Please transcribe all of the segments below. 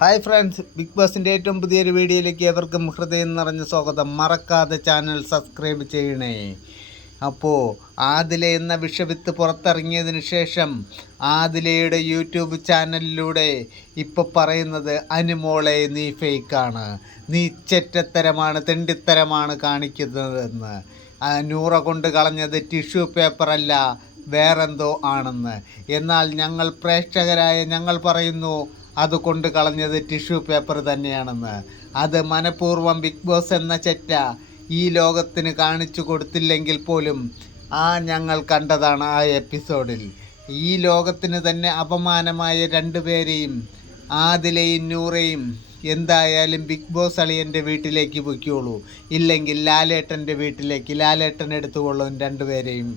Hi friends big ബോസിന്റെ ഏറ്റവും പുതിയൊരു വീഡിയോയിലേക്ക് എവർക്കും ഹൃദയം നിറഞ്ഞ സ്വാഗതം. മറക്കാതെ ചാനൽ സബ്സ്ക്രൈബ് ചെയ്യണേ. അപ്പോൾ ആദില എന്ന വിഷവിത്ത് പുറത്തിറങ്ങിയതിന് ശേഷം ആദിലയുടെ യൂട്യൂബ് ചാനലിലൂടെ ഇപ്പോൾ പറയുന്നത് അനുമോളെ നീ ഫേക്കാണ്. നീ ചെറ്റത്തരമാണ് തെണ്ടിത്തരമാണ് കാണിക്കുന്നതെന്ന്. നൂറ കൊണ്ട് കളഞ്ഞത് ടിഷ്യൂ പേപ്പറല്ല വേറെന്തോ ആണെന്ന്. എന്നാൽ ഞങ്ങൾ പ്രേക്ഷകരായ ഞങ്ങൾ പറയുന്നു അത് കൊണ്ട് കളഞ്ഞത് ടിഷ്യൂ പേപ്പർ തന്നെയാണെന്ന്. അത് മനഃപൂർവം ബിഗ് ബോസ് എന്ന ചെറ്റ ഈ ലോകത്തിന് കാണിച്ചു കൊടുത്തില്ലെങ്കിൽ പോലും ആ ഞങ്ങൾ കണ്ടതാണ് ആ എപ്പിസോഡിൽ. ഈ ലോകത്തിന് തന്നെ അപമാനമായ രണ്ടുപേരെയും ആദിലയും നൂറയും എന്തായാലും ബിഗ് ബോസ് അളിയന്റെ വീട്ടിലേക്ക് പൊയ്ക്കോളൂ. ഇല്ലെങ്കിൽ ലാലേട്ടന്റെ വീട്ടിലേക്ക് ലാലേട്ടൻ എടുത്തുകൊള്ളും രണ്ടുപേരെയും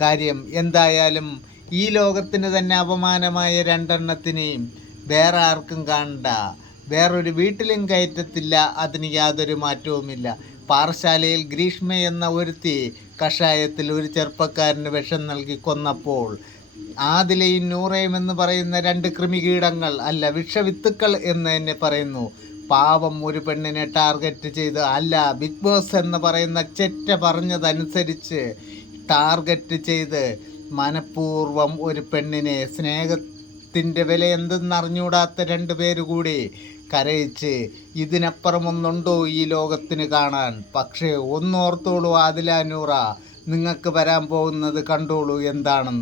കാര്യം എന്തായാലും ഈ ലോകത്തിന് തന്നെ അപമാനമായ രണ്ടെണ്ണത്തിനെയും വേറെ ആർക്കും കാണണ്ട. വേറൊരു വീട്ടിലും കയറ്റത്തില്ല അതിന് യാതൊരു മാറ്റവുമില്ല. പാറശാലയിൽ ഗ്രീഷ്മ എന്ന ഒരുത്തി കഷായത്തിൽ ഒരു ചെറുപ്പക്കാരന് വിഷം നൽകി കൊന്നപ്പോൾ ആദിലയും നൂറയും എന്ന് പറയുന്ന രണ്ട് കൃമികീടങ്ങൾ അല്ല വിഷവിത്തുക്കൾ എന്ന് തന്നെ പറയുന്നു. പാവം ഒരു പെണ്ണിനെ ടാർഗറ്റ് ചെയ്ത് അല്ല ബിഗ് ബോസ് എന്ന് പറയുന്ന ചെറ്റ പറഞ്ഞതനുസരിച്ച് ടാർഗറ്റ് ചെയ്ത് മനഃപൂർവം ഒരു പെണ്ണിനെ സ്നേഹത്തിന്റെ വില എന്തെന്നറിഞ്ഞൂടാത്ത രണ്ടു പേര് കൂടി കരയിച്ച് ഇതിനപ്പുറമൊന്നുണ്ടോ ഈ ലോകത്തിന് കാണാൻ? പക്ഷേ ഒന്നോർത്തോളൂ ആദില നൂറ നിങ്ങൾക്ക് വരാൻ പോകുന്നത് കണ്ടോളൂ എന്താണെന്ന്.